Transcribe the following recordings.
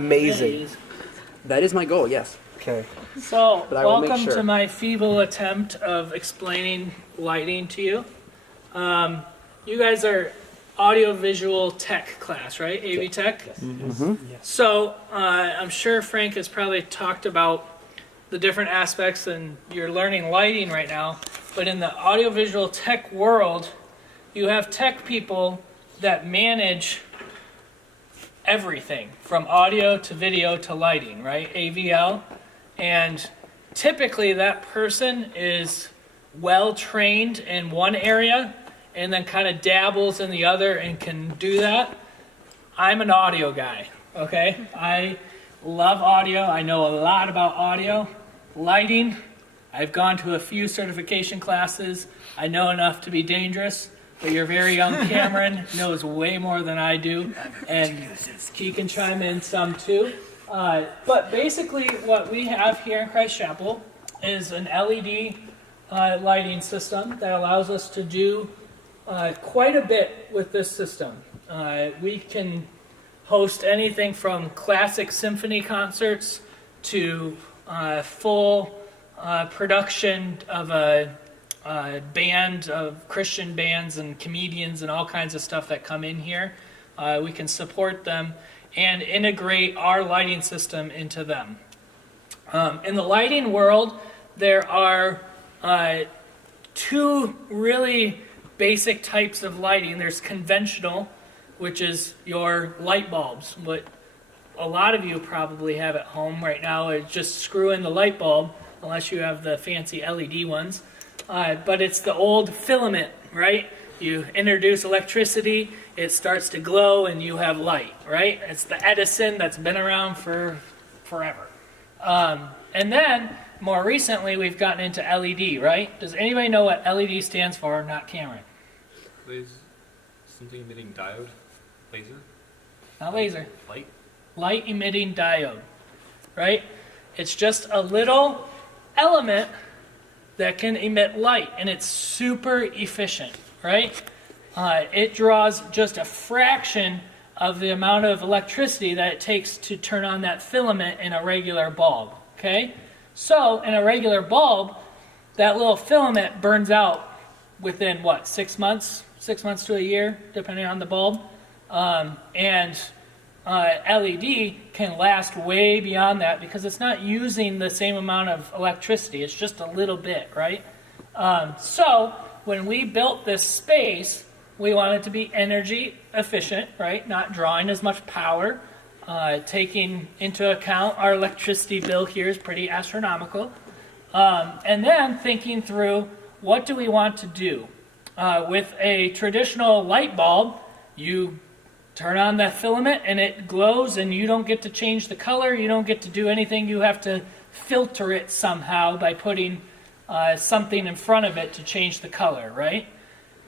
Amazing. That is my goal, yes. Okay. So, But I will make welcome sure. to my feeble attempt of explaining lighting to you. You guys are audiovisual tech class, right? AV Tech? Yes. So, I'm sure Frank has probably talked about the different aspects, and you're learning lighting right now. But in the audiovisual tech world, you have tech people that manage everything from audio to video to lighting, right? AVL. And typically that person is well trained in one area and then kind of dabbles in the other and can do that. I'm an audio guy, okay? I love audio. I know a lot about audio. Lighting, I've gone to a few certification classes. I know enough to be dangerous, but your very young Cameron knows way more than I do, and he can chime in some too. But basically what we have here in Christ Chapel is an LED lighting system that allows us to do quite a bit with this system. We can host anything from classic symphony concerts to full production of a band of Christian bands and comedians and all kinds of stuff that come in here. We can support them and integrate our lighting system into them. In the lighting world, there are two really basic types of lighting. There's conventional, which is your light bulbs. What a lot of you probably have at home right now is just screw in the light bulb, unless you have the fancy LED ones. But it's the old filament, right? You introduce electricity, it starts to glow, and you have light, right? It's the Edison that's been around for forever. And then, more recently, we've gotten into LED, right? Does anybody know what LED stands for? Not Cameron. Something emitting diode? Laser? Not laser. Light? Light emitting diode, right? It's just a little element that can emit light, and it's super efficient, right? It draws just a fraction of the amount of electricity that it takes to turn on that filament in a regular bulb, okay? So, in a regular bulb, that little filament burns out within, what, 6 months? 6 months to a year, depending on the bulb. And LED can last way beyond that because it's not using the same amount of electricity. It's just a little bit, right? So when we built this space, we wanted to be energy efficient, right? Not drawing as much power. Taking into account our electricity bill here is pretty astronomical. And then thinking through, what do we want to do? With a traditional light bulb, you turn on that filament and it glows, and you don't get to change the color. You don't get to do anything. You have to filter it somehow by putting something in front of it to change the color, right?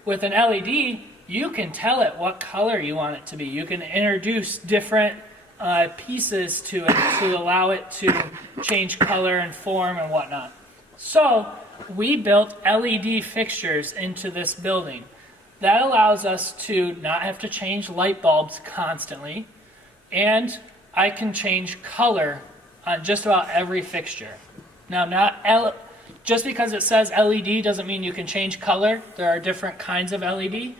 With an LED, you can tell it what color you want it to be. You can introduce different pieces to it to allow it to change color and form and whatnot. So we built LED fixtures into this building. That allows us to not have to change light bulbs constantly, and I can change color on just about every fixture. Now, just because it says LED doesn't mean you can change color. There are different kinds of LED.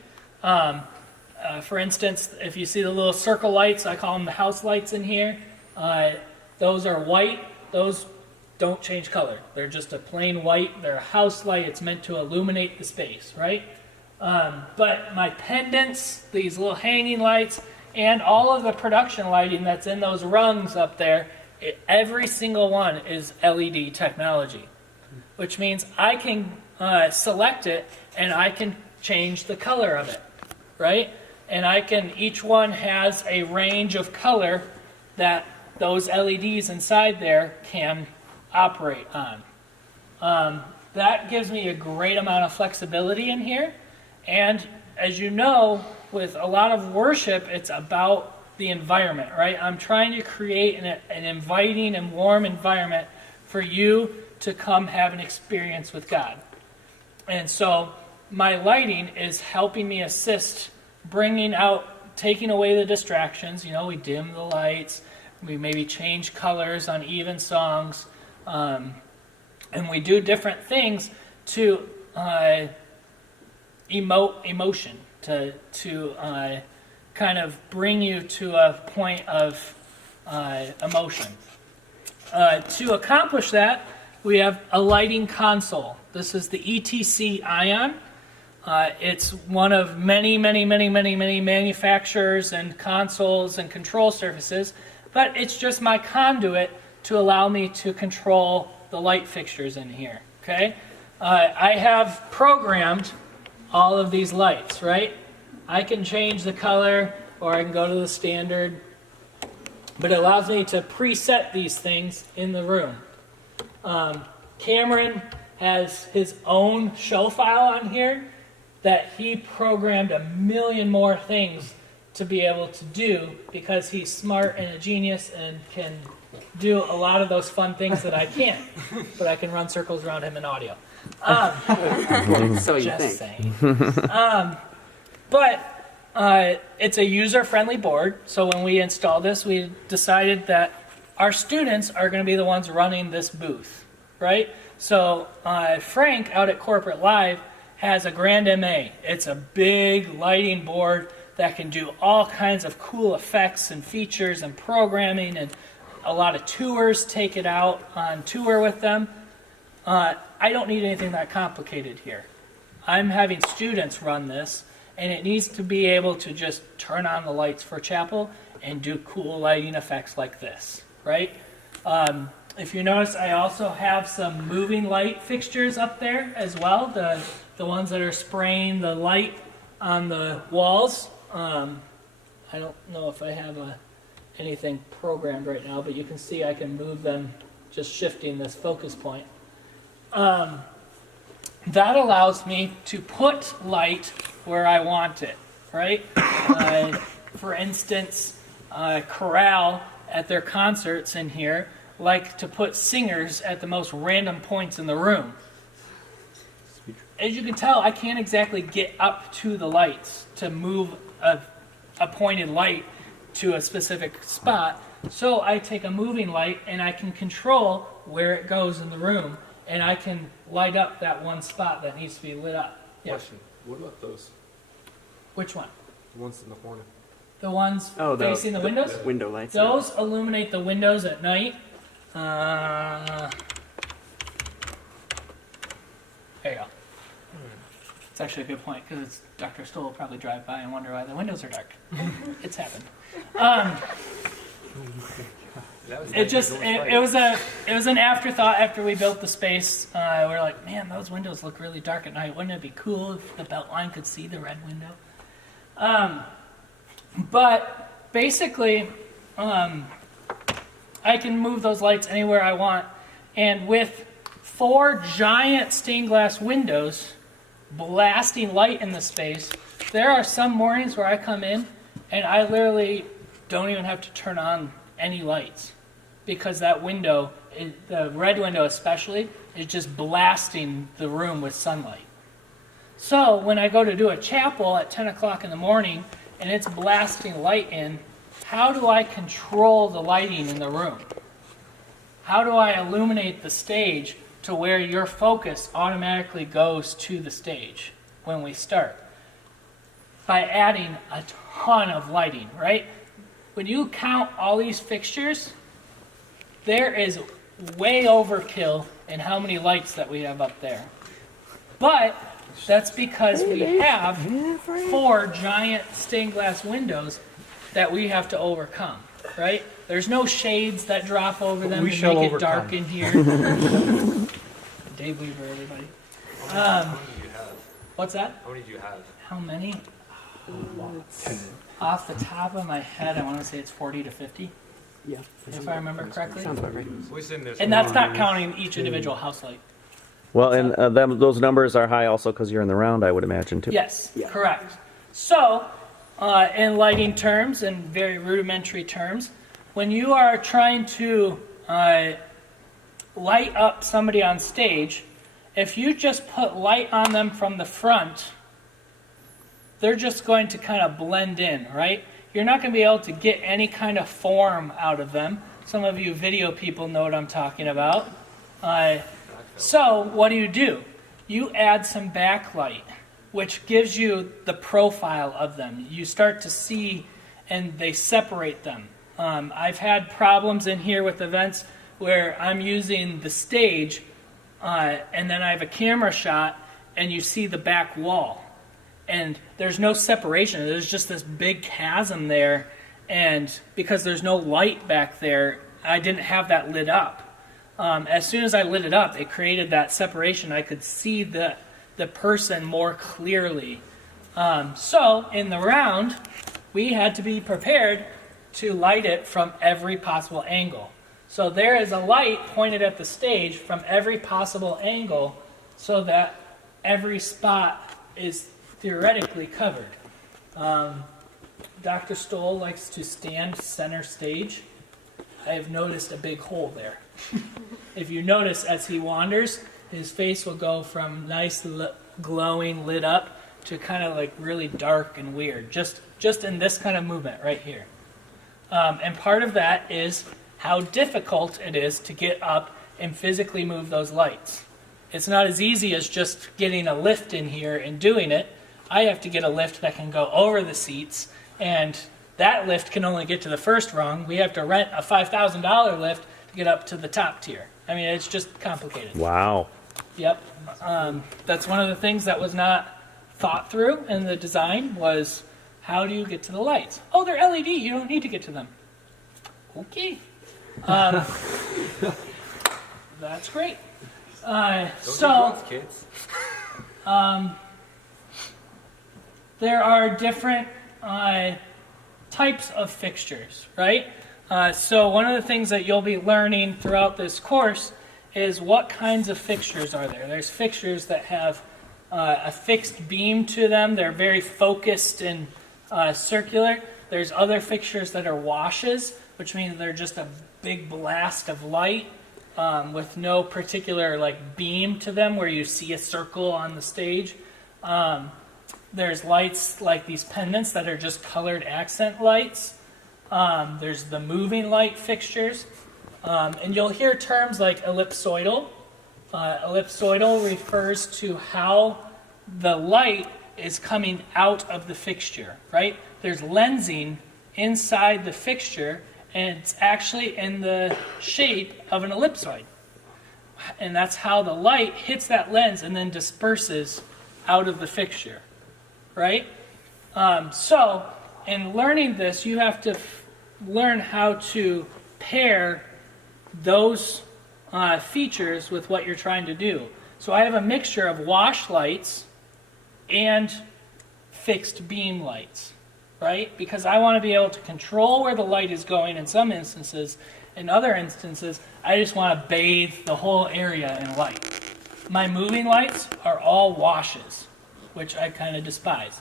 For instance, if you see the little circle lights, I call them the house lights in here. Those are white. Those don't change color. They're just a plain white. They're a house light. It's meant to illuminate the space, right? But my pendants, these little hanging lights, and all of the production lighting that's in those rungs up there, every single one is LED technology, which means I can select it and I can change the color of it, right? And each one has a range of color that those LEDs inside there can operate on. That gives me a great amount of flexibility in here. And as you know, with a lot of worship, it's about the environment, right? I'm trying to create an inviting and warm environment for you to come have an experience with God. And so my lighting is helping me assist taking away the distractions. We dim the lights, We maybe change colors on even songs. And we do different things to emote emotion, to kind of bring you to a point of emotion. To accomplish that, we have a lighting console. This is the ETC Ion. It's one of many manufacturers and consoles and control surfaces, but it's just my conduit to allow me to control the light fixtures in here, okay? I have programmed all of these lights, right? I can change the color, or I can go to the standard, but it allows me to preset these things in the room. Cameron has his own show file on here that he programmed a million more things to be able to do because he's smart and a genius and can do a lot of those fun things that I can't. But I can run circles around him in audio. So you Just think. saying. But it's a user-friendly board. So when we installed this, we decided that our students are going to be the ones running this booth, right? So Frank out at Corporate Live has a Grand MA. It's a big lighting board that can do all kinds of cool effects and features and programming, and a lot of tours take it out on tour with them. I don't need anything that complicated here. I'm having students run this, and it needs to be able to just turn on the lights for chapel and do cool lighting effects like this, right? If you notice, I also have some moving light fixtures up there as well, the ones that are spraying the light on the walls. I don't know if I have anything programmed right now, but you can see I can move them just shifting this focus point. That allows me to put light where I want it, right? For instance, Chorale at their concerts in here like to put singers at the most random points in the room. As you can tell, I can't exactly get up to the lights to move a pointed light to a specific spot. So I take a moving light and I can control where it goes in the room, and I can light up that one spot that needs to be lit up. Yeah. Question. What about those? Which one? The ones in the corner. The ones facing the windows? Window lights. Those illuminate the windows at night. There you go. It's actually a good point because Dr. Stoll will probably drive by and wonder why the windows are dark. It's happened. It was an afterthought after we built the space. We're like, man, those windows look really dark at night. Wouldn't it be cool if the Beltline could see the red window? But basically, I can move those lights anywhere I want. And with 4 giant stained glass windows blasting light in the space, there are some mornings where I come in and I literally don't even have to turn on any lights because that window, the red window especially, is just blasting the room with sunlight. So when I go to do a chapel at 10 o'clock in the morning and it's blasting light in, how do I control the lighting in the room? How do I illuminate the stage to where your focus automatically goes to the stage when we start? By adding a ton of lighting, right? When you count all these fixtures, there is way overkill in how many lights that we have up there. But that's because we have 4 giant stained glass windows that we have to overcome, right? There's no shades that drop over them to make it dark in here. Dave Weaver, everybody. How many do you have? What's that? How many do you have? How many? Off the top of my head, I want to say it's 40 to 50, Yeah. if I remember correctly. Sounds about right. We send this. And that's not counting each individual house light. Well, and those numbers are high also because you're in the round, I would imagine, too. Yes, Yeah. correct. So, in lighting terms and very rudimentary terms, when you are trying to light up somebody on stage, if you just put light on them from the front, they're just going to kind of blend in, right? you're not going to be able to get any kind of form out of them. Some of you video people know what I'm talking about. So what do? You add some backlight, which gives you the profile of them. You start to see, and they separate them. I've had problems in here with events where I'm using the stage, and then I have a camera shot, and you see the back wall. And there's no separation. There's just this big chasm there, and because there's no light back there, I didn't have that lit up. As soon as I lit it up, it created that separation. I could see the person more clearly. So in the round, we had to be prepared to light it from every possible angle. So there is a light pointed at the stage from every possible angle so that every spot is theoretically covered. Dr. Stoll likes to stand center stage. I have noticed a big hole there. If you notice, as he wanders, his face will go from nice, glowing, lit up to kind of like really dark and weird, just in this kind of movement right here. And part of that is how difficult it is to get up and physically move those lights. It's not as easy as just getting a lift in here and doing it. I have to get a lift that can go over the seats, and that lift can only get to the first rung. We have to rent a $5,000 lift to get up to the top tier. I mean, it's just complicated. Wow. Yep. That's one of the things that was not thought through in the design was how do you get to the lights? Oh, they're LED. You don't need to get to them. Okay. That's great. Kids. There are different types of fixtures, right? So one of the things that you'll be learning throughout this course is what kinds of fixtures are there. There's fixtures that have a fixed beam to them. They're very focused and circular. There's other fixtures that are washes, which means they're just a big blast of light with no particular like beam to them where you see a circle on the stage. There's lights like these pendants that are just colored accent lights. There's the moving light fixtures. And you'll hear terms like ellipsoidal. Ellipsoidal refers to how the light is coming out of the fixture, right? There's lensing inside the fixture, and it's actually in the shape of an ellipsoid. And that's how the light hits that lens and then disperses out of the fixture, right? So in learning this, you have to learn how to pair those features with what you're trying to do. So I have a mixture of wash lights and fixed beam lights, right? Because I want to be able to control where the light is going in some instances. In other instances, I just want to bathe the whole area in light. My moving lights are all washes, which I kind of despised.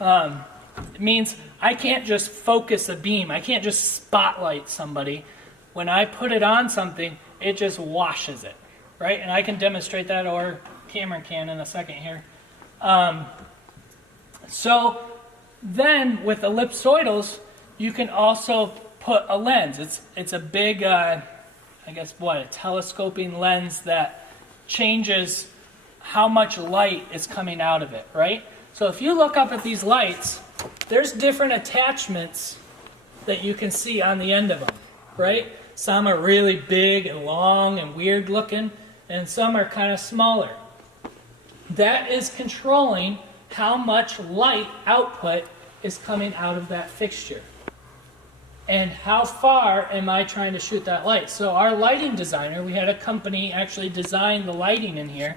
It means I can't just focus a beam. I can't just spotlight somebody. When I put it on something, it just washes it, right? And I can demonstrate that, or Cameron can in a second here. So then with ellipsoidals, you can also put a lens. It's a big, a telescoping lens that changes how much light is coming out of it, right? So if you look up at these lights, there's different attachments that you can see on the end of them, right? Some are really big and long and weird looking, and some are kind of smaller. That is controlling how much light output is coming out of that fixture. And how far am I trying to shoot that light? So our lighting designer, we had a company actually design the lighting in here,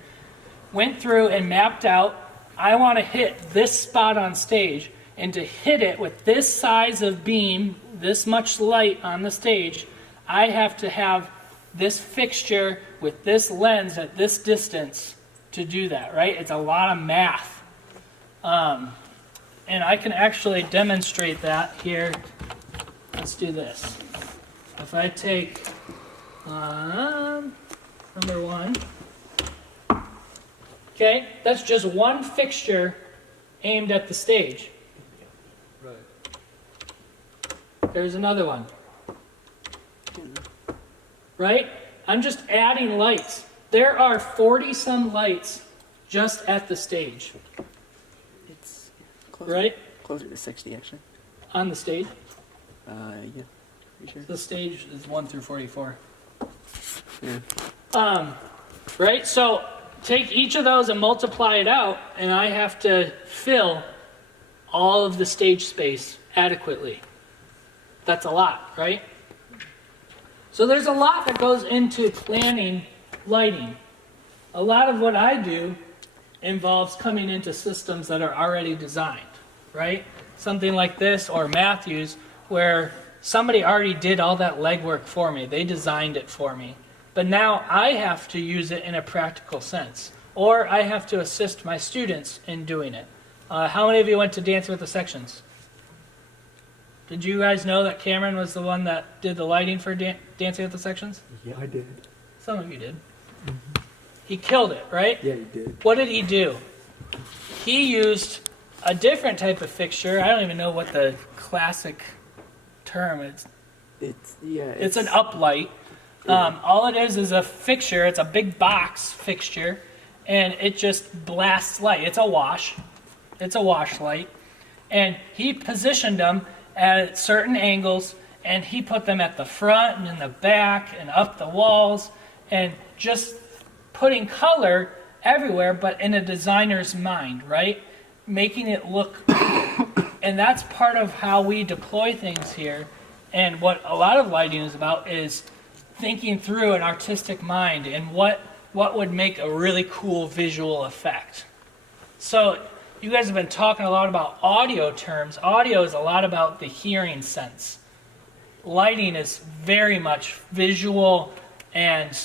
went through and mapped out, I want to hit this spot on stage, and to hit it with this size of beam, this much light on the stage, I have to have this fixture with this lens at this distance to do that, right? It's a lot of math. And I can actually demonstrate that here. Let's do this. If I take number one, okay, that's just one fixture aimed at the stage. Right. There's another one. Right? I'm just adding lights. There are 40-some lights just at the stage, It's closer, right? closer to 60, actually. On the stage. Yeah. Pretty sure. The stage is 1 through 44. Yeah. Right? So take each of those and multiply it out, and I have to fill all of the stage space adequately. That's a lot, right? So there's a lot that goes into planning lighting. A lot of what I do involves coming into systems that are already designed, right? Something like this or Matthews, where somebody already did all that legwork for me. They designed it for me. But now I have to use it in a practical sense, or I have to assist my students in doing it. How many of you went to Dancing with the Sections? Did you guys know that Cameron was the one that did the lighting for Dancing with the Sections? Yeah, I did. Some of you did. He killed it, right? Yeah, you did. What did he do? He used a different type of fixture. I don't even know what the classic term is. It's an uplight. All it is a fixture. It's a big box fixture, and it just blasts light. It's a wash. It's a wash light. And he positioned them at certain angles, and he put them at the front and in the back and up the walls, and just putting color everywhere, but in a designer's mind, right? Making it look, and that's part of how we deploy things here. And what a lot of lighting is about is thinking through an artistic mind and what would make a really cool visual effect. So you guys have been talking a lot about audio terms. Audio is a lot about the hearing sense. Lighting is very much visual, and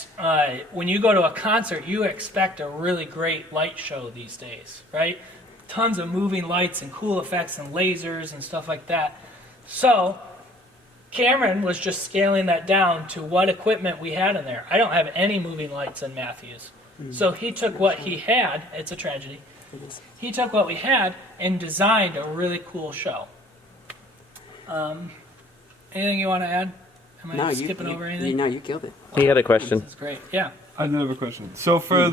when you go to a concert, you expect a really great light show these days, right? Tons of moving lights and cool effects and lasers and stuff like that. So Cameron was just scaling that down to what equipment we had in there. I don't have any moving lights in Matthews. So he took what he had. It's a tragedy. He took what we had and designed a really cool show. Anything you want to add? Am I skipping over anything? No, you killed it. He had a question. This is great. Yeah. I do have a question. So for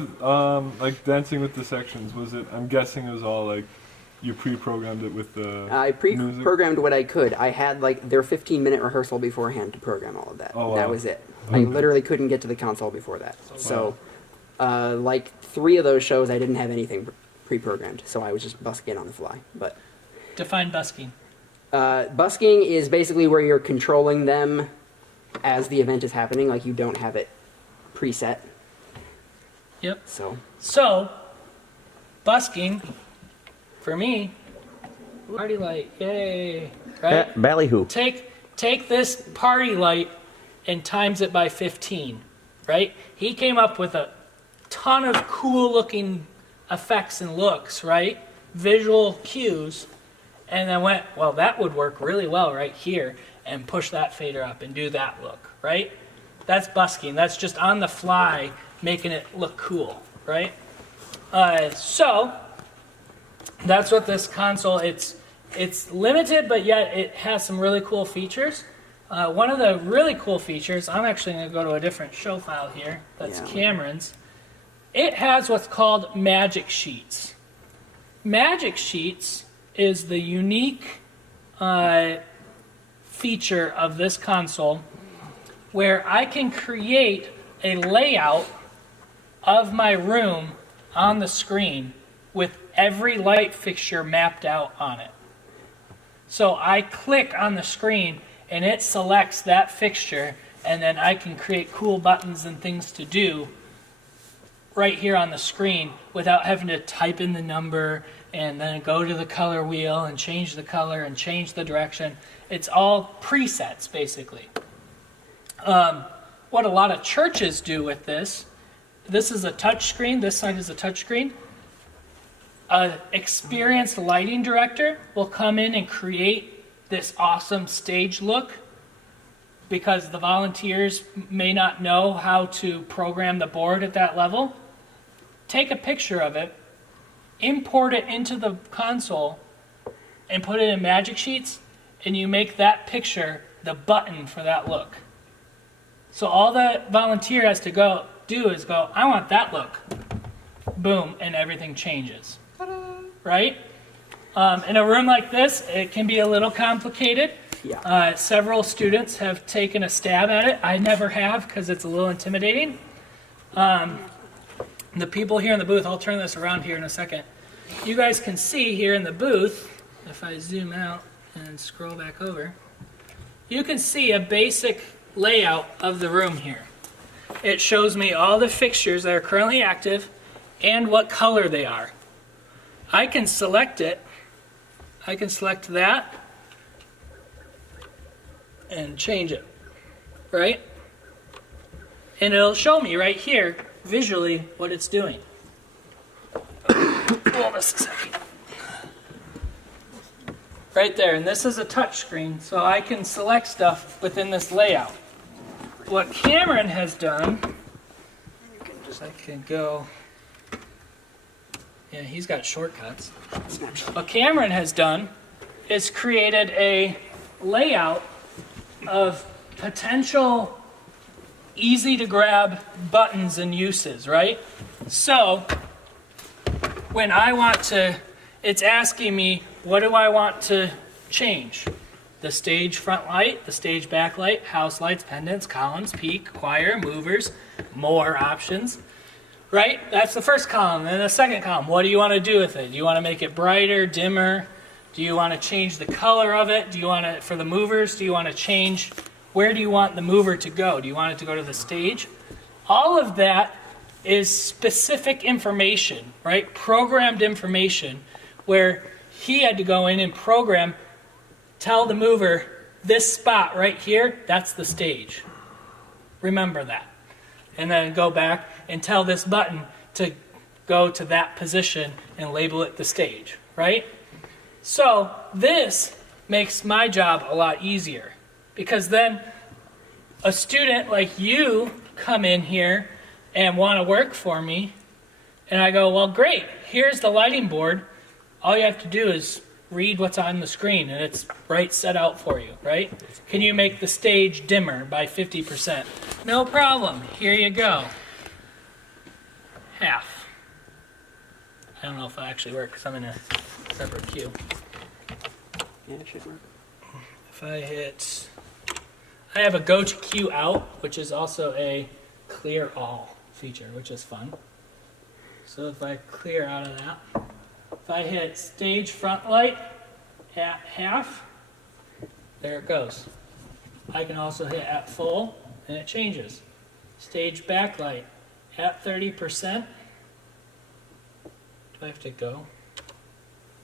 like Dancing with the Sections, was it? I'm guessing it was all like you pre-programmed it with the I music? pre-programmed what I could. I had like their 15-minute rehearsal beforehand to program all of that. Oh, wow. That was it. I literally couldn't get to the console before that. So, like 3 of those shows, I didn't have anything pre-programmed, so I was just busking on the fly. But Define busking. busking is basically where you're controlling them as the event is happening. Like you don't have it preset. Yep. So Busking, for me, party light, yay, right? Ballyhoo. Take this party light and times it by 15, right? He came up with a ton of cool looking effects and looks, right? Visual cues, and then went, well, that would work really well right here, and push that fader up and do that look, right? That's busking. That's just on the fly making it look cool, right? So that's what this console, it's limited, but yet it has some really cool features. One of the really cool features, I'm actually going to go to a different show file here, that's Cameron's. It has what's called Magic Sheets. Magic Sheets is the unique feature of this console where I can create a layout of my room on the screen with every light fixture mapped out on it. So I click on the screen and it selects that fixture, and then I can create cool buttons and things to do right here on the screen without having to type in the number and then go to the color wheel and change the color and change the direction. It's all presets, basically. What a lot of churches do with this is a touch screen, this side is a touch screen. An experienced lighting director will come in and create this awesome stage look because the volunteers may not know how to program the board at that level. Take a picture of it, import it into the console, and put it in Magic Sheets, and you make that picture the button for that look. So all that volunteer has to go do is go, I want that look. Boom, and everything changes. Right? In a room like this, it can be a little complicated. Yeah. Several students have taken a stab at it. I never have because it's a little intimidating. The people here in the booth, I'll turn this around here in a second. You guys can see here in the booth, if I zoom out and scroll back over, you can see a basic layout of the room here. It shows me all the fixtures that are currently active and what color they are. I can select it. I can select that and change it, right? And it'll show me right here, visually, what it's doing. Hold us a second. Right there, and this is a touch screen, so I can select stuff within this layout. What Cameron has done, I can go, yeah, he's got shortcuts. What Cameron has done is created a layout of potential easy to grab buttons and uses, right? So when I want to, it's asking me, what do I want to change? The stage front light, the stage back light, house lights, pendants, columns, peak, choir, movers, more options, right? That's the first column. And the second column, what do you want to do with it? Do you want to make it brighter, dimmer? Do you want to change the color of it? Do you want to, for the movers, do you want to change, where do you want the mover to go? Do you want it to go to the stage? All of that is specific information, right? Programmed information where he had to go in and program, tell the mover, this spot right here, that's the stage. Remember that. And then go back and tell this button to go to that position and label it the stage, right? So this makes my job a lot easier because then a student like you come in here and want to work for me and I go, well, great, here's the lighting board. All you have to do is read what's on the screen and it's right set out for you, right? Can you make the stage dimmer by 50%? No problem. Here you go. Half. I don't know if it'll actually work because I'm in a separate queue. Yeah, it should work. If I hit, I have a go to queue out, which is also a clear all feature, which is fun. So if I clear out of that, if I hit stage front light at half, there it goes. I can also hit at full and it changes. Stage backlight at 30%. Do I have to go?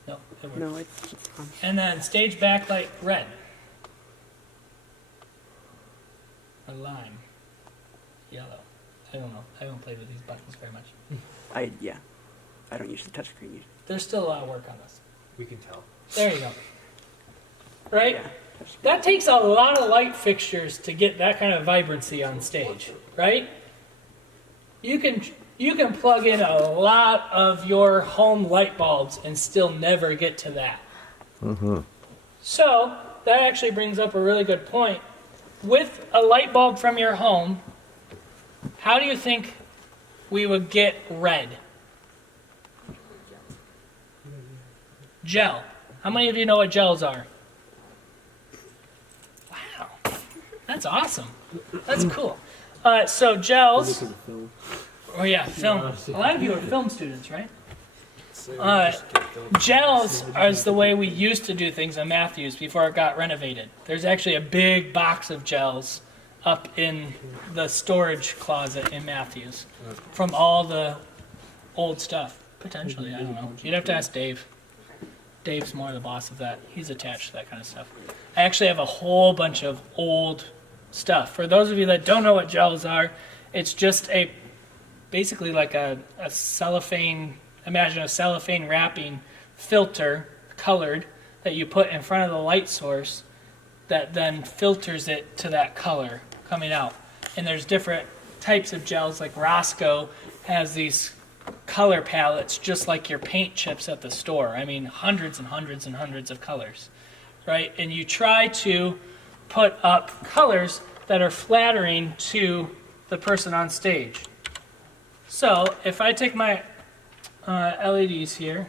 No, it works. No, it's fine. And then stage backlight red. Or lime. Yellow. I don't know. I haven't played with these buttons very much. Yeah. I don't use the touchscreen usually. There's still a lot of work on this. We can tell. There you go. Right? Yeah. That takes a lot of light fixtures to get that kind of vibrancy on stage, right? You can plug in a lot of your home light bulbs and still never get to that. Mm-hmm. So that actually brings up a really good point. With a light bulb from your home, how do you think we would get red? Gel. How many of you know what gels are? Wow. That's awesome. That's cool. So gels. Oh yeah, film. A lot of you are film students, right? Gels is the way we used to do things in Matthews before it got renovated. There's actually a big box of gels up in the storage closet in Matthews from all the old stuff. Potentially, I don't know. You'd have to ask Dave. Dave's more the boss of that. He's attached to that kind of stuff. I actually have a whole bunch of old stuff. For those of you that don't know what gels are, it's just basically like a cellophane, imagine a cellophane wrapping filter, colored, that you put in front of the light source that then filters it to that color coming out. And there's different types of gels, like Roscoe has these color palettes just like your paint chips at the store. I mean, hundreds and hundreds and hundreds of colors, right? And you try to put up colors that are flattering to the person on stage. So if I take my LEDs here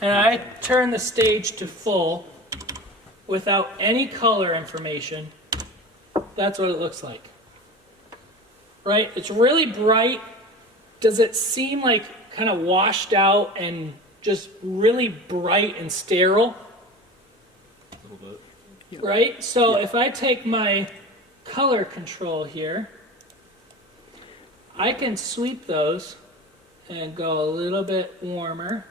and I turn the stage to full without any color information, that's what it looks like. Right? It's really bright. Does it seem like kind of washed out and just really bright and sterile? A little bit. Right? So if I take my color control here, I can sweep those and go a little bit warmer.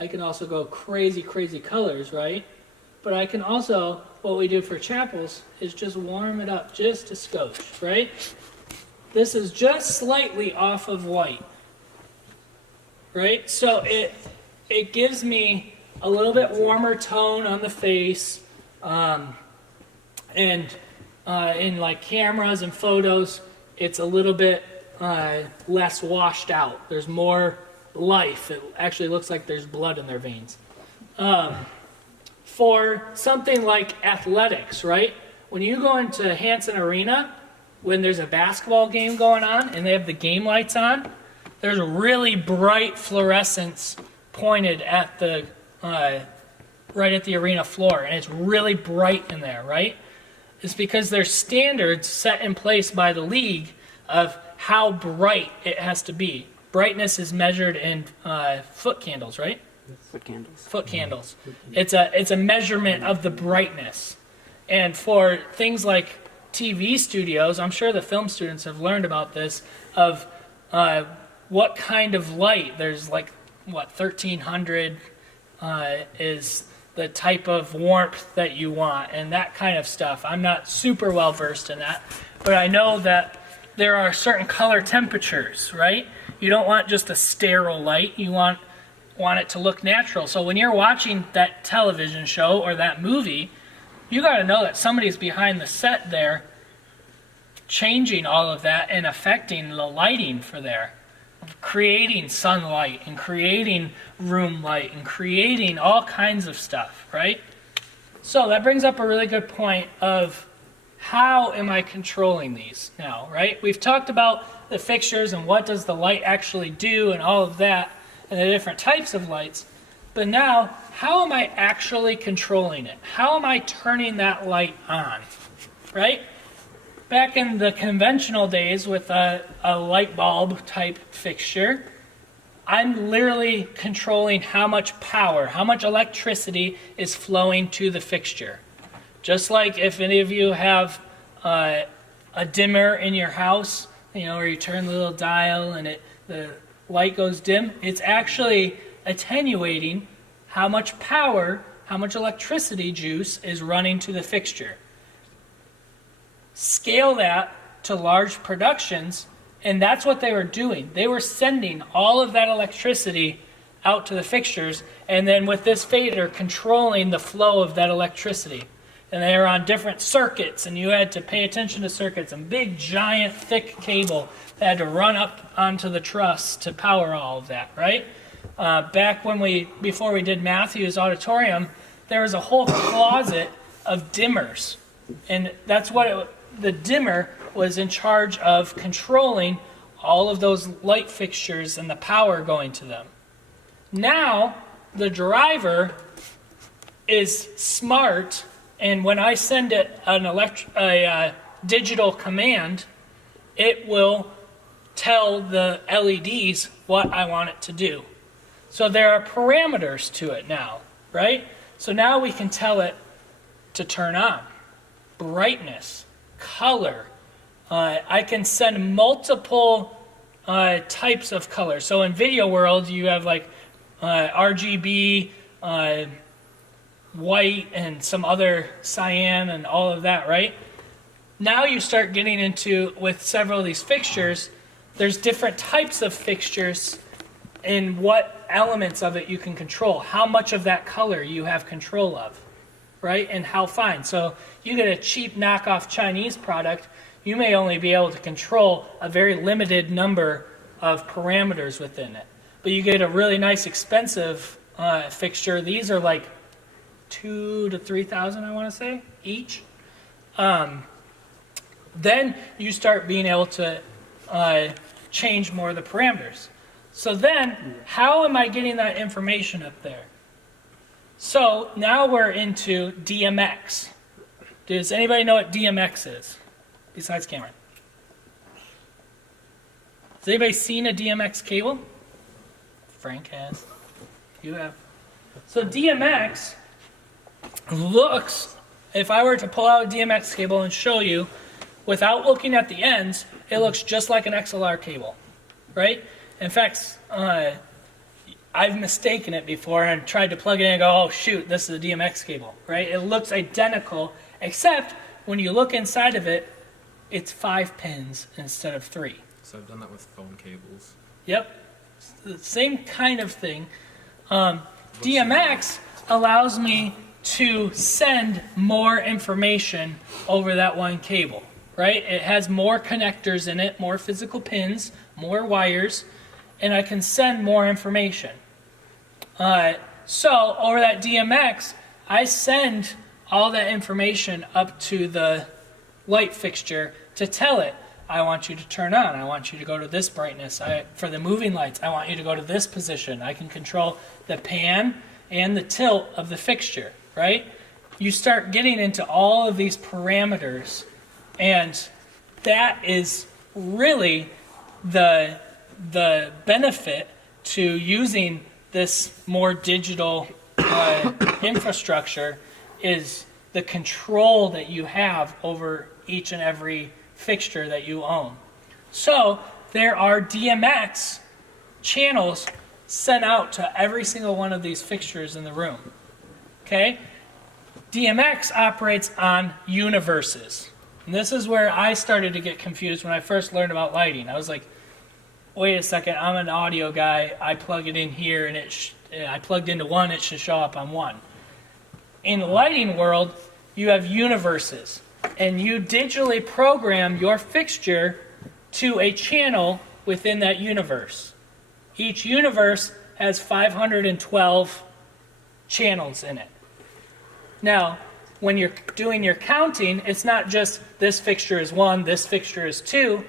I can also go crazy, crazy colors, right? But I can also, what we do for chapels is just warm it up just a skosh, right? This is just slightly off of white, right? So it gives me a little bit warmer tone on the face, and in like cameras and photos, it's a little bit less washed out. There's more life. It actually looks like there's blood in their veins. For something like athletics, right? When you go into Hanson Arena, when there's a basketball game going on and they have the game lights on, there's a really bright fluorescence pointed at the right at the arena floor, and it's really bright in there, right? It's because there's standards set in place by the league of how bright it has to be. Brightness is measured in foot candles, right? Foot candles. Foot candles. It's a measurement of the brightness. And for things like TV studios, I'm sure the film students have learned about this, of what kind of light. There's like, 1300 is the type of warmth that you want and that kind of stuff. I'm not super well versed in that, but I know that there are certain color temperatures, right? You don't want just a sterile light. You want it to look natural. So when you're watching that television show or that movie, you got to know that somebody's behind the set there changing all of that and affecting the lighting for there, creating sunlight and creating room light and creating all kinds of stuff, right? So that brings up a really good point of how am I controlling these now, right? We've talked about the fixtures and what does the light actually do and all of that and the different types of lights. But now, how am I actually controlling it? How am I turning that light on, right? Back in the conventional days with a light bulb type fixture, I'm literally controlling how much power, how much electricity is flowing to the fixture. Just like if any of you have a dimmer in your house, where you turn the little dial and the light goes dim, it's actually attenuating how much power, how much electricity juice is running to the fixture. Scale that to large productions, and that's what they were doing. They were sending all of that electricity out to the fixtures, and then with this fader controlling the flow of that electricity. And they were on different circuits, and you had to pay attention to circuits, and big, giant, thick cable that had to run up onto the truss to power all of that, right? Back before we did Matthew's auditorium, there was a whole closet of dimmers. And that's what the dimmer was in charge of controlling all of those light fixtures and the power going to them. Now, the driver is smart, and when I send it a digital command, it will tell the LEDs what I want it to do. So there are parameters to it now, right? So now we can tell it to turn on, brightness, color. I can send multiple types of colors. So in video world, you have like RGB, white, and some other cyan and all of that, right? Now you start getting into, with several of these fixtures, there's different types of fixtures and what elements of it you can control, how much of that color you have control of, right? And how fine. So you get a cheap knockoff Chinese product, you may only be able to control a very limited number of parameters within it. But you get a really nice expensive fixture. These are like 2 to 3,000, I want to say, each. Then you start being able to change more of the parameters. So then, how am I getting that information up there? So now we're into DMX. Does anybody know what DMX is, besides Cameron? Has anybody seen a DMX cable? Frank has. You have. So DMX looks, if I were to pull out a DMX cable and show you, without looking at the ends, it looks just like an XLR cable, right? In fact, I've mistaken it before and tried to plug it in and go, oh shoot, this is a DMX cable, right? It looks identical, except when you look inside of it, it's 5 pins instead of 3. So I've done that with phone cables. Yep, it's the same kind of thing. DMX allows me to send more information over that one cable, right? It has more connectors in it, more physical pins, more wires, and I can send more information. So over that DMX, I send all that information up to the light fixture to tell it, I want you to turn on, I want you to go to this brightness. For the moving lights, I want you to go to this position. I can control the pan and the tilt of the fixture, right? You start getting into all of these parameters, and that is really the benefit to using this more digital infrastructure is the control that you have over each and every fixture that you own. So there are DMX channels sent out to every single one of these fixtures in the room. Okay? DMX operates on universes. And this is where I started to get confused when I first learned about lighting. I was like, wait a second, I'm an audio guy. I plug it in here, and I plugged into one, it should show up on one. In the lighting world, you have universes, and you digitally program your fixture to a channel within that universe. Each universe has 512 channels in it. Now, when you're doing your counting, it's not just this fixture is 1, this fixture is 2.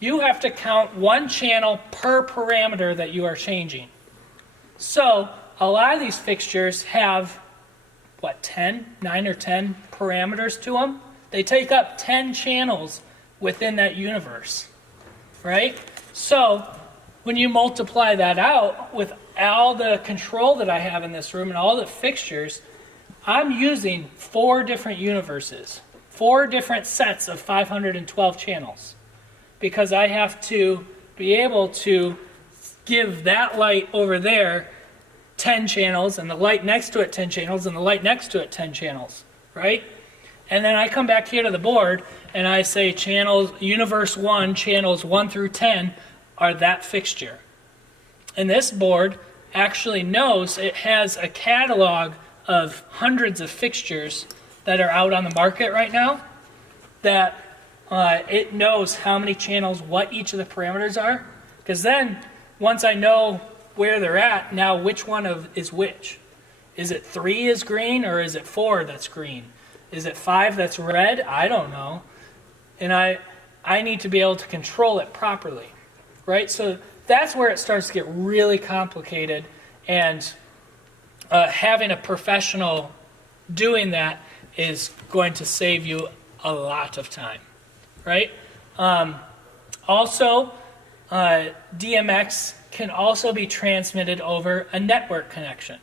You have to count one channel per parameter that you are changing. So a lot of these fixtures have, 9 or 10 parameters to them? They take up 10 channels within that universe, right? So when you multiply that out with all the control that I have in this room and all the fixtures, I'm using 4 different universes, 4 different sets of 512 channels, because I have to be able to give that light over there 10 channels, and the light next to it 10 channels, and the light next to it 10 channels, right? And then I come back here to the board, and I say channels, universe 1, channels 1 through 10 are that fixture. And this board actually knows it has a catalog of hundreds of fixtures that are out on the market right now, that it knows how many channels, what each of the parameters are, because then once I know where they're at, now which one is which? Is it 3 is green, or is it 4 that's green? Is it 5 that's red? I don't know. And I need to be able to control it properly, right? So that's where it starts to get really complicated, and having a professional doing that is going to save you a lot of time, right? Also, DMX can also be transmitted over a network connection.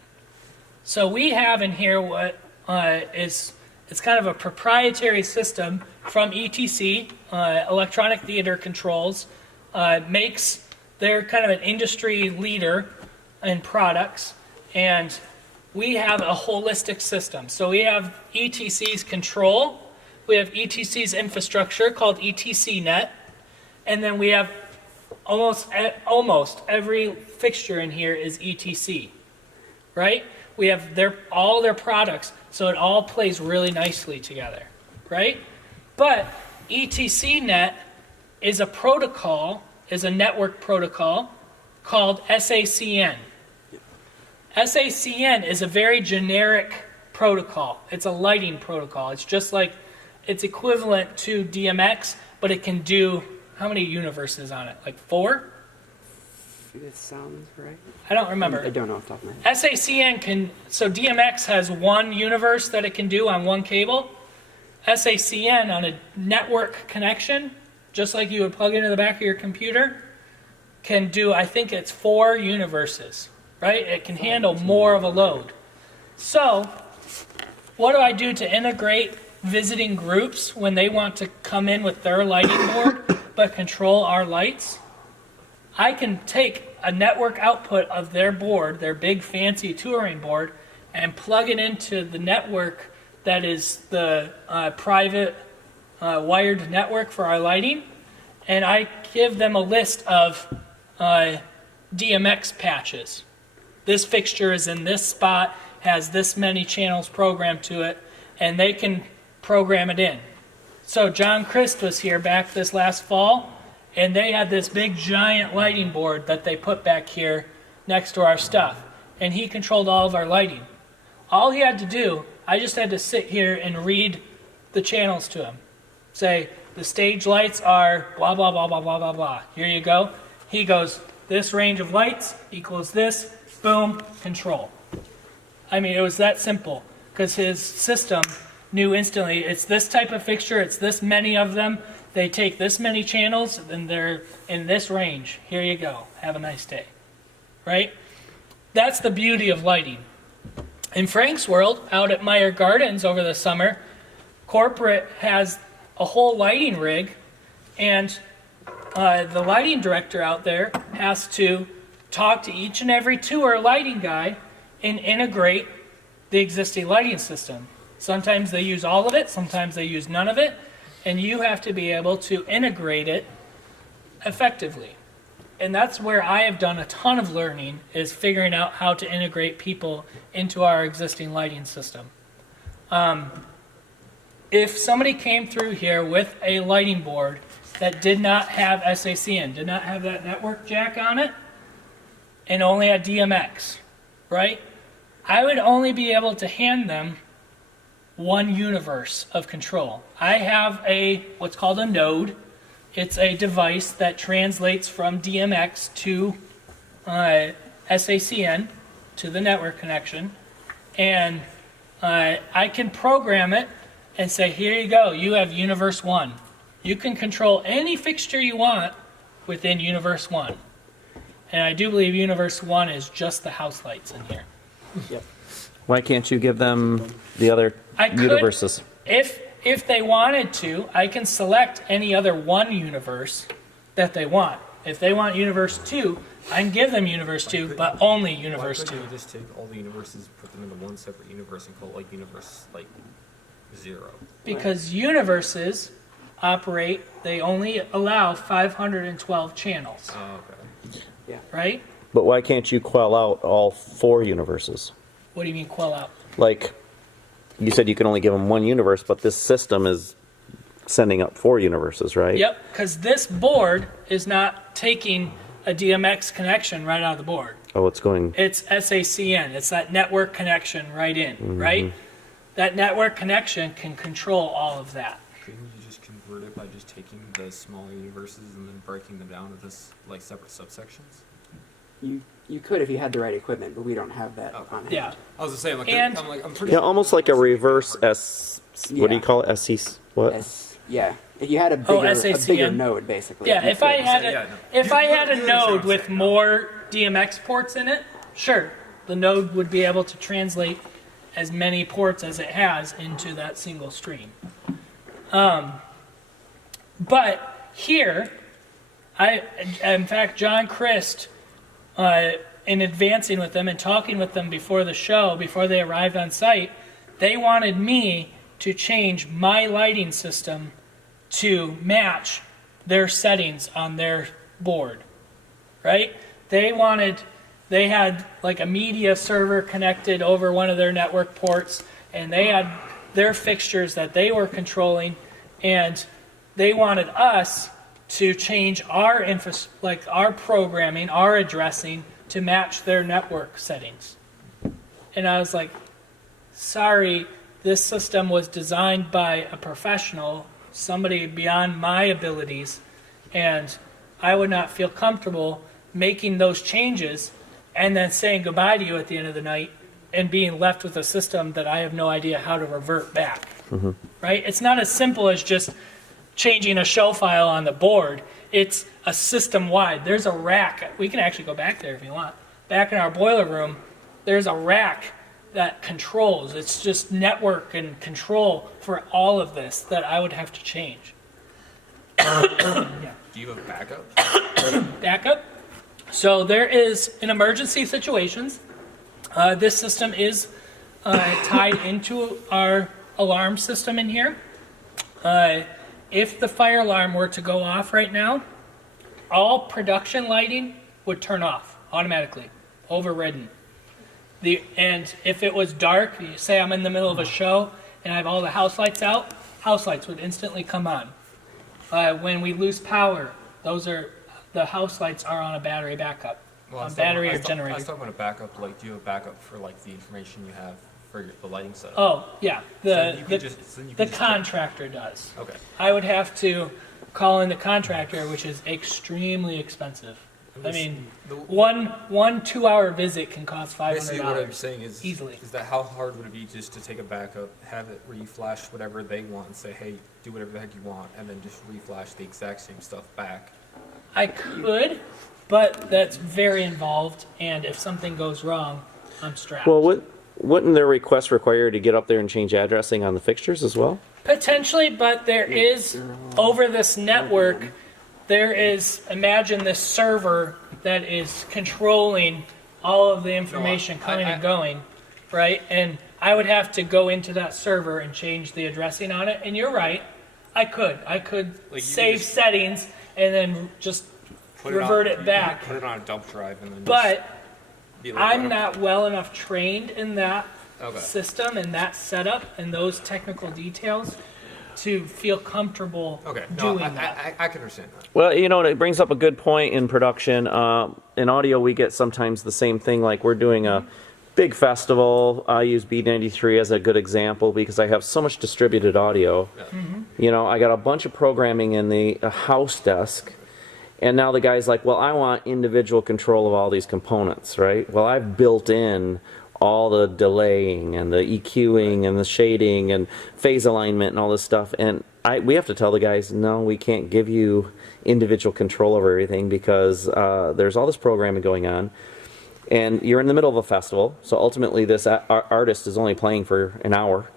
So we have in here what it's kind of a proprietary system from ETC, Electronic Theater Controls, they're kind of an industry leader in products, and we have a holistic system. So we have ETC's control, we have ETC's infrastructure called ETCnet, and then we have almost every fixture in here is ETC, right? We have all their products, so it all plays really nicely together, right? But ETCnet is a protocol, is a network protocol called SACN. SACN is a very generic protocol. It's a lighting protocol. It's just like, it's equivalent to DMX, but it can do, how many universes on it? Like 4? That sounds right. I don't remember. I don't know off the top of my head. SACN can, so DMX has one universe that it can do on one cable. SACN on a network connection, just like you would plug into the back of your computer, can do, I think it's 4 universes, right? It can handle more of a load. So, what do I do to integrate visiting groups when they want to come in with their lighting board but control our lights? I can take a network output of their board, their big fancy touring board, and plug it into the network that is the private wired network for our lighting, and I give them a list of DMX patches. This fixture is in this spot, has this many channels programmed to it, and they can program it in. So John Christ was here back this last fall, and they had this big giant lighting board that they put back here next to our stuff, and he controlled all of our lighting. All he had to do, I just had to sit here and read the channels to him. Say, the stage lights are blah, blah, blah, blah, blah, blah, blah. Here you go. He goes, this range of lights equals this, boom, control. I mean, it was that simple, because his system knew instantly, it's this type of fixture, it's this many of them, they take this many channels, and they're in this range. Here you go. Have a nice day. Right? That's the beauty of lighting. In Frank's world, out at Meyer Gardens over the summer, corporate has a whole lighting rig, and the lighting director out there has to talk to each and every tour lighting guy and integrate the existing lighting system. Sometimes they use all of it, sometimes they use none of it, and you have to be able to integrate it effectively. And that's where I have done a ton of learning, is figuring out how to integrate people into our existing lighting system. If somebody came through here with a lighting board that did not have SACN, did not have that network jack on it, and only had DMX, right? I would only be able to hand them one universe of control. I have what's called a node. It's a device that translates from DMX to SACN, to the network connection, and I can program it and say, here you go, you have universe 1. You can control any fixture you want within universe 1. And I do believe universe 1 is just the house lights in here. Yep. Why can't you give them the other I could, universes? If they wanted to, I can select any other one universe that they want. If they want universe 2, I can give them universe 2, but only universe 2. Why couldn't you just take all the universes, put them into one separate universe, and call it like universe 0? Because universes operate, they only allow 512 channels, Oh, okay. right? But why can't you quell out all 4 universes? What do you mean quell out? Like, you said you can only give them one universe, but this system is sending up 4 universes, right? Yep, because this board is not taking a DMX connection right out of the board. Oh, it's going... It's SACN. It's that network connection right in, right? That network connection can control all of that. Couldn't you just convert it by just taking the smaller universes and then breaking them down into separate subsections? You could if you had the right equipment, but we don't have that on hand. Yeah. I was just saying, And- I'm pretty Yeah, almost like a reverse S... What do you Yeah. call it? SC... What? Yeah. If you had a bigger SACN. node, basically. Yeah, you if I could. had Yeah, a, no. if I had a You node understand what I'm with saying. more DMX ports in it, sure, the node would be able to translate as many ports as it has into that single stream. But here, in fact, John Christ, in advancing with them and talking with them before the show, before they arrived on site, they wanted me to change my lighting system to match their settings on their board, right? They had like a media server connected over one of their network ports, and they had their fixtures that they were controlling, and they wanted us to change our our programming, our addressing to match their network settings. And I was like, sorry, this system was designed by a professional, somebody beyond my abilities, and I would not feel comfortable making those changes and then saying goodbye to you at the end of the night and being left with a system that I have no idea how to revert back. Right? It's not as simple as just changing a show file on the board. It's a system-wide. There's a rack. We can actually go back there if you want. Back in our boiler room, there's a rack that controls. It's just network and control for all of this that I would have to change. Do you have backup? Backup. So there is, in emergency situations, this system is tied into our alarm system in here. If the fire alarm were to go off right now, all production lighting would turn off automatically, overridden. And if it was dark, you say I'm in the middle of a show and I have all the house lights out, house lights would instantly come on. When we lose power, the house lights are on a battery backup. Well, Battery or I generator. was talking about a backup. Like, do you have a backup for like the information you have for the lighting setup? Oh, yeah, then you the could just contractor does. Okay. I would have to call in the contractor, which is extremely expensive. I mean, one 2-hour visit can cost Basically, what I'm $500 saying is, easily. is that how hard would it be just to take a backup, have it where you flash whatever they want and say, hey, do whatever the heck you want, and then just reflash the exact same stuff back? I could, but that's very involved, and if something goes wrong, I'm strapped. Well, wouldn't their request require you to get up there and change addressing on the fixtures as well? Potentially, but there is, over this network, there is, imagine this server that is controlling all of the information coming and going, right? And I would have to go into that server and change the addressing on it. And you're right, I could you save could just settings and then just revert it back. Put it on a dump drive and then But be like, I'm not well enough trained in that Okay. system and that setup and those technical details to feel comfortable Okay, no, doing that. I can understand that. Well, it brings up a good point in production. In audio, we get sometimes the same thing, like we're doing a big festival. I use B93 as a good example because I have so much distributed audio. Yeah. I got a bunch of programming in the house desk, and now the guy's like, well, I want individual control of all these components, right? Well, I've built in all the delaying and the EQing and the shading and phase alignment and all this stuff. And we have to tell the guys, no, we can't give you individual control over everything because there's all this programming going on. And you're in the middle of a festival, so ultimately this artist is only playing for an hour.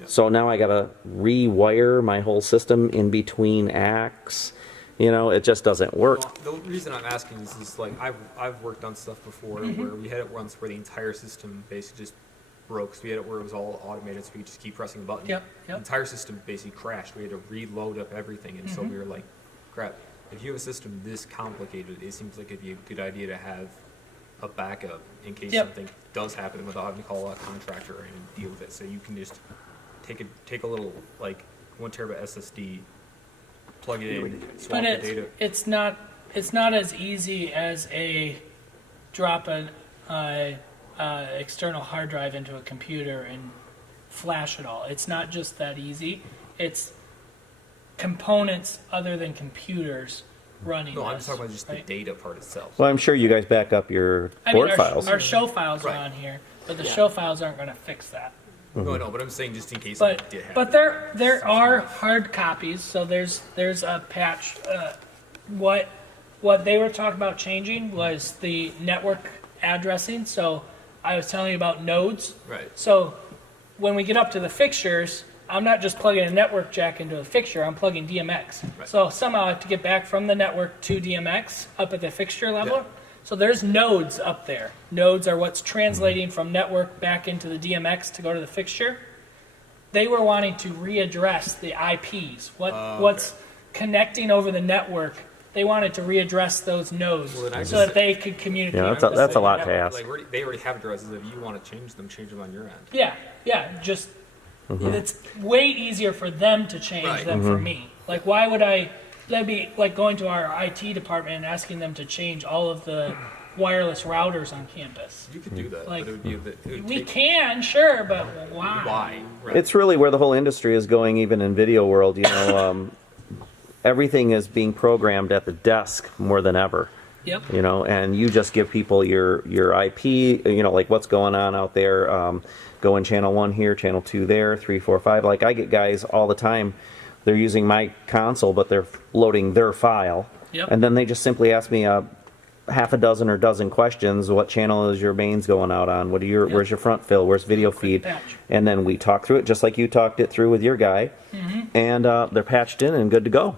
Yep. So now I got to rewire my whole system in between acts. It just doesn't work. Well, the reason I'm asking is like I've worked on stuff before where we had it once where the entire system basically just broke. So we had it where it was all automated, so we could just keep pressing a button. Yep. The entire system basically crashed. We had to reload up everything, and so we were like, crap. If you have a system this complicated, it seems like it'd be a good idea to have a backup in case something does happen without having to call a contractor and deal with it. So you can just take a little like 1 terabyte SSD, plug it in, swap But the data. it's not as easy as drop an external hard drive into a computer and flash it all. It's not just that easy. It's components other than computers running. No, I'm this, talking about just right? the data part itself. Well, I'm sure you guys back up your board files. Our show files Right. are on here, but the show files aren't going to fix that. No, but I'm saying just in case But it did happen. but there are hard copies. So there's a patch. What they were talking about changing was the network addressing. So I was telling you about nodes. Right. So when we get up to the fixtures, I'm not just plugging a network jack into a fixture. I'm plugging DMX. Right. So somehow I have to get back from the network to DMX up at the fixture level. Yeah. So there's nodes up there. Nodes are what's translating from network back into the DMX to go to the fixture. They were wanting to readdress the IPs. What's connecting over the network? They wanted to readdress those nodes Well, then I so just- that they could communicate. Yeah, with that's the a lot to network. ask. Like they already have addresses. If you want to change them on your end. Yeah, just it's way easier for them to change Right. than for me. Like, why would I? That'd be like going to our IT department and asking them to change all of the wireless routers on campus. You could do that, Like, but it would be a bit. It would We take- can, sure, but why? Why? Right. It's really where the whole industry is going, even in video world. You know, everything is being programmed at the desk more than ever. Yep. You know, and you just give people your IP. You know, like what's going on out there. Go in channel 1 here, channel 2 there, 3, 4, 5. Like I get guys all the time. They're using my console, but they're loading their file, Yep. and then they just simply ask me half a dozen or dozen questions. What channel is your mains going out on? What are your Where's your front fill? Where's video feed? patch. And then we talk through it just like you talked it through with your guy, and they're patched in and good to go.